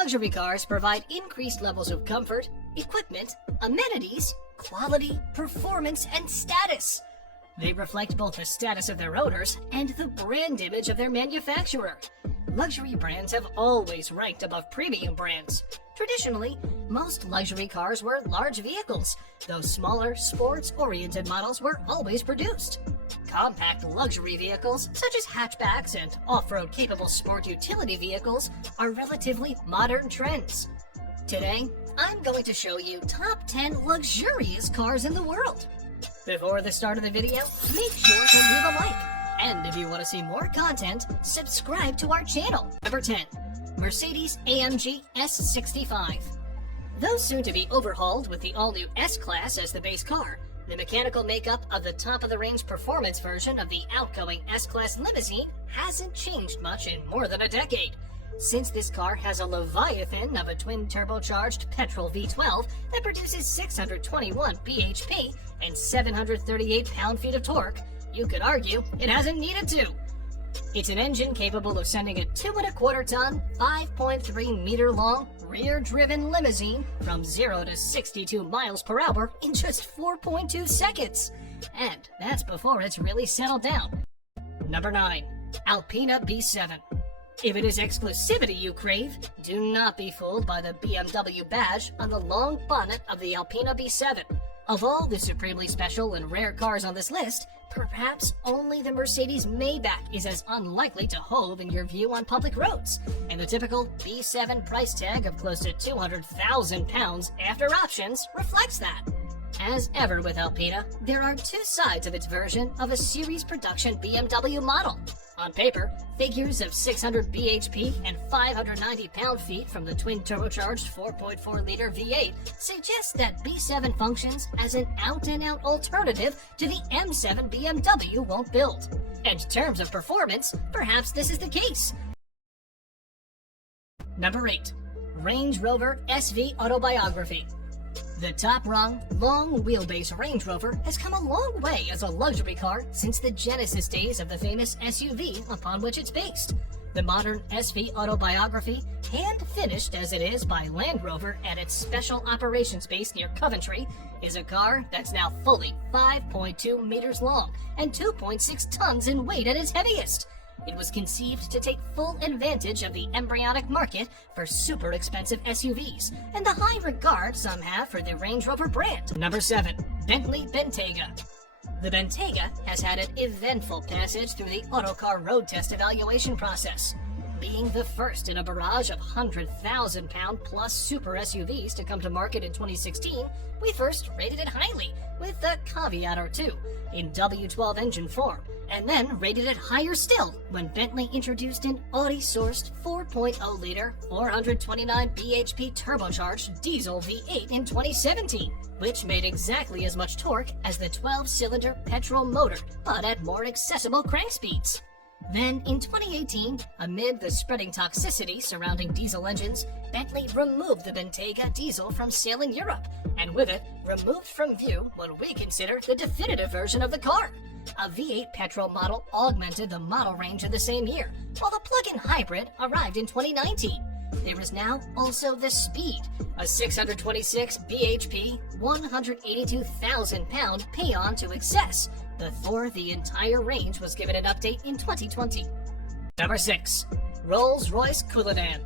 Luxury cars provide increased levels of comfort, equipment, amenities, quality, performance, and status. They reflect both the status of their owners and the brand image of their manufacturer. Luxury brands have always ranked above premium brands. Traditionally, most luxury cars were large vehicles, though smaller, sports-oriented models were always produced. Compact luxury vehicles, such as hatchbacks and off-road capable sport utility vehicles, are relatively modern trends. Today, I'm going to show you top 10 luxurious cars in the world. Before the start of the video, make sure to leave a like. And if you want to see more content, subscribe to our channel. Number 10. Mercedes-AMG S65. Though soon to be overhauled with the all-new S-Class as the base car, the mechanical makeup of the top-of-the-range performance version of the outgoing S-Class limousine hasn't changed much in more than a decade. Since this car has a leviathan of a twin-turbocharged petrol V12 that produces 621 bhp and 738 pound-feet of torque, you could argue it hasn't needed to. It's an engine capable of sending a 2.25-ton, 5.3-meter-long, rear-driven limousine from 0 to 62 miles per hour in just 4.2 seconds. And that's before it's really settled down. Number 9. Alpina B7. If it is exclusivity you crave, do not be fooled by the BMW badge on the long bonnet of the Alpina B7. Of all the supremely special and rare cars on this list, perhaps only the Mercedes Maybach is as unlikely to hove in your view on public roads, and the typical B7 price tag of close to £200,000 after options reflects that. As ever with Alpina, there are two sides of its version of a series production BMW model. On paper, figures of 600 bhp and 590 pound-feet from the twin-turbocharged 4.4-liter V8 suggest that B7 functions as an out-and-out alternative to the M7 BMW won't build. And in terms of performance, perhaps this is the case. Number 8. Range Rover SV Autobiography. The top-rung, long-wheelbase Range Rover has come a long way as a luxury car since the genesis days of the famous SUV upon which it's based. The modern SV Autobiography, hand-finished as it is by Land Rover at its special operations base near Coventry, is a car that's now fully 5.2 meters long and 2.6 tons in weight at its heaviest. It was conceived to take full advantage of the embryonic market for super expensive SUVs and the high regard some have for the Range Rover brand. Number 7. Bentley Bentayga. The Bentayga has had an eventful passage through the Autocar road test evaluation process. Being the first in a barrage of 100,000-pound-plus super SUVs to come to market in 2016, we first rated it highly, with a caveat or two, in W12 engine form, and then rated it higher still when Bentley introduced an Audi-sourced 4.0-liter, 429 bhp turbocharged diesel V8 in 2017, which made exactly as much torque as the 12-cylinder petrol motor, but at more accessible crank speeds. Then, in 2018, amid the spreading toxicity surrounding diesel engines, Bentley removed the Bentayga diesel from sale in Europe, and with it, removed from view what we consider the definitive version of the car. A V8 petrol model augmented the model range of the same year, while the plug-in hybrid arrived in 2019. There is now also the Speed, a 626 bhp, 182,000-pound pay-on to excess, before the entire range was given an update in 2020. Number 6. Rolls-Royce Cullinan.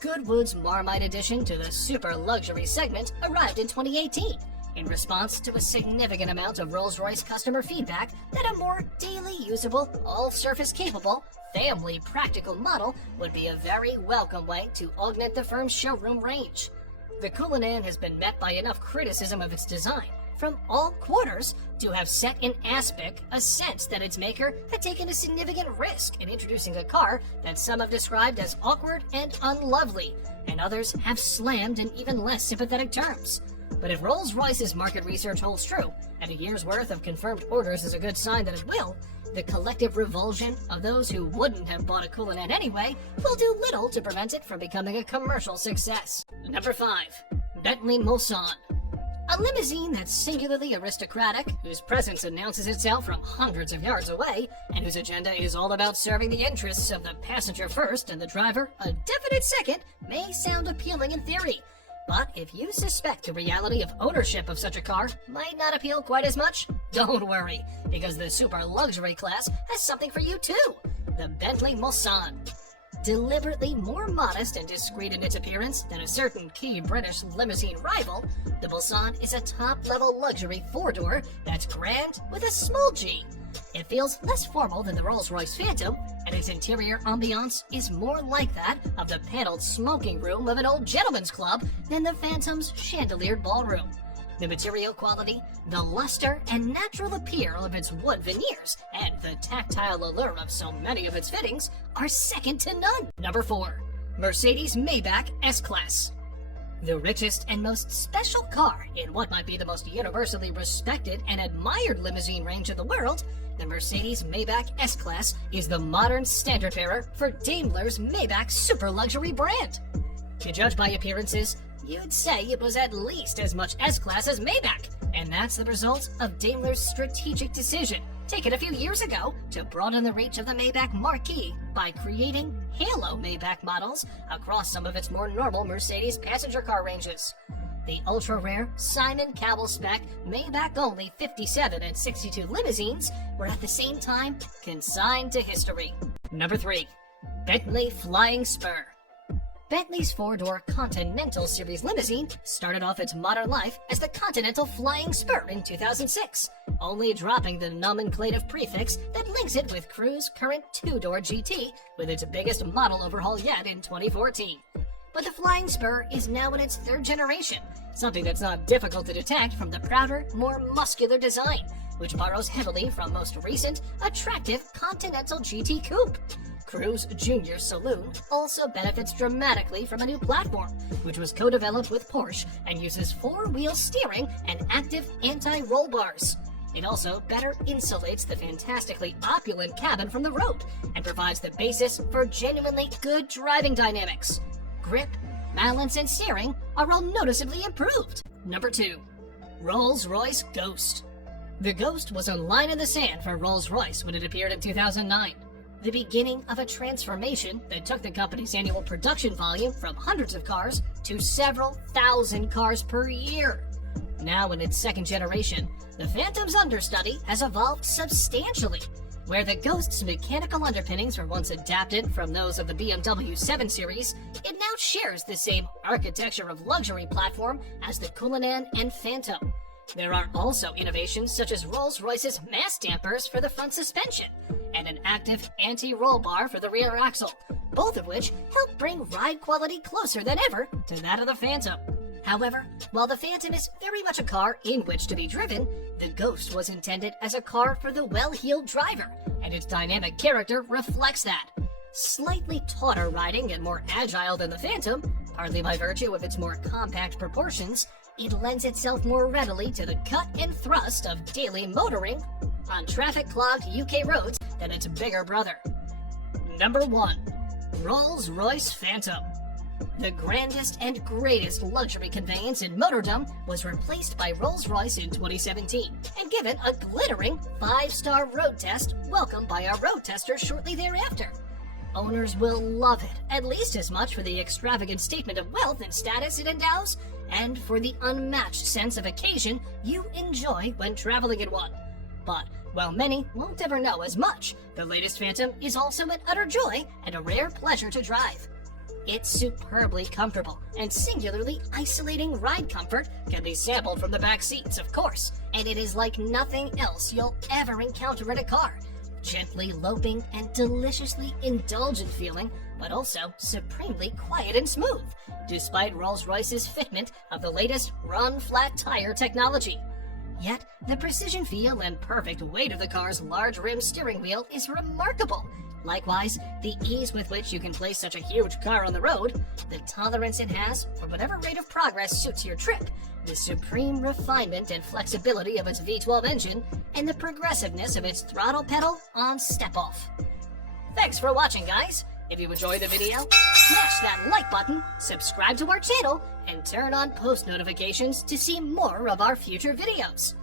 Goodwood's Marmite addition to the super luxury segment arrived in 2018, in response to a significant amount of Rolls-Royce customer feedback that a more daily usable, all-surface capable, family practical model would be a very welcome way to augment the firm's showroom range. The Cullinan has been met by enough criticism of its design from all quarters to have set in aspic a sense that its maker had taken a significant risk in introducing a car that some have described as awkward and unlovely, and others have slammed in even less sympathetic terms. But if Rolls-Royce's market research holds true, and a year's worth of confirmed orders is a good sign that it will, the collective revulsion of those who wouldn't have bought a Cullinan anyway will do little to prevent it from becoming a commercial success. Number 5. Bentley Mulsanne. A limousine that's singularly aristocratic, whose presence announces itself from hundreds of yards away, and whose agenda is all about serving the interests of the passenger first and the driver a definite second, may sound appealing in theory. But if you suspect the reality of ownership of such a car might not appeal quite as much, don't worry, because the super luxury class has something for you too. The Bentley Mulsanne. Deliberately more modest and discreet in its appearance than a certain key British limousine rival, the Mulsanne is a top-level luxury four-door that's grand with a small g. It feels less formal than the Rolls-Royce Phantom, and its interior ambiance is more like that of the paneled smoking room of an old gentleman's club than the Phantom's chandeliered ballroom. The material quality, the luster and natural appeal of its wood veneers, and the tactile allure of so many of its fittings are second to none. Number 4. Mercedes Maybach S-Class. The richest and most special car in what might be the most universally respected and admired limousine range in the world, the Mercedes Maybach S-Class is the modern standard-bearer for Daimler's Maybach super luxury brand. To judge by appearances, you'd say it was at least as much S-Class as Maybach, and that's the result of Daimler's strategic decision, taken a few years ago, to broaden the reach of the Maybach marquee by creating halo Maybach models across some of its more normal Mercedes passenger car ranges. The ultra-rare Simon Cowell spec Maybach-only 57 and 62 limousines were at the same time consigned to history. Number 3. Bentley Flying Spur. Bentley's four-door Continental Series limousine started off its modern life as the Continental Flying Spur in 2006, only dropping the nomenclative prefix that links it with Cruise current two-door GT with its biggest model overhaul yet in 2014. But the Flying Spur is now in its third generation, something that's not difficult to detect from the prouder, more muscular design, which borrows heavily from most recent, attractive Continental GT Coupe. Cruise Junior Saloon also benefits dramatically from a new platform, which was co-developed with Porsche and uses four-wheel steering and active anti-roll bars. It also better insulates the fantastically opulent cabin from the road and provides the basis for genuinely good driving dynamics. Grip, balance, and steering are all noticeably improved. Number 2. Rolls-Royce Ghost. The Ghost was a line in the sand for Rolls-Royce when it appeared in 2009. The beginning of a transformation that took the company's annual production volume from hundreds of cars to several thousand cars per year. Now in its second generation, the Phantom's understudy has evolved substantially. Where the Ghost's mechanical underpinnings were once adapted from those of the BMW 7 Series, it now shares the same architecture of luxury platform as the Cullinan and Phantom. There are also innovations such as Rolls-Royce's mass dampers for the front suspension and an active anti-roll bar for the rear axle, both of which help bring ride quality closer than ever to that of the Phantom. However, while the Phantom is very much a car in which to be driven, the Ghost was intended as a car for the well-heeled driver, and its dynamic character reflects that. Slightly tauter riding and more agile than the Phantom, partly by virtue of its more compact proportions, it lends itself more readily to the cut and thrust of daily motoring on traffic-clogged UK roads than its bigger brother. Number 1. Rolls-Royce Phantom. The grandest and greatest luxury conveyance in motordom was replaced by Rolls-Royce in 2017 and given a glittering 5-star road test welcomed by our road testers shortly thereafter. Owners will love it, at least as much for the extravagant statement of wealth and status it endows, and for the unmatched sense of occasion you enjoy when traveling in one. But while many won't ever know as much, the latest Phantom is also an utter joy and a rare pleasure to drive. Its superbly comfortable and singularly isolating ride comfort can be sampled from the back seats, of course, and it is like nothing else you'll ever encounter in a car. Gently loping and deliciously indulgent feeling, but also supremely quiet and smooth, despite Rolls-Royce's fitment of the latest run-flat tire technology. Yet, the precision feel and perfect weight of the car's large rim steering wheel is remarkable. Likewise, the ease with which you can place such a huge car on the road, the tolerance it has for whatever rate of progress suits your trip, the supreme refinement and flexibility of its V12 engine, and the progressiveness of its throttle pedal on step-off. Thanks for watching, guys! If you enjoyed the video, smash that like button, subscribe to our channel, and turn on post notifications to see more of our future videos.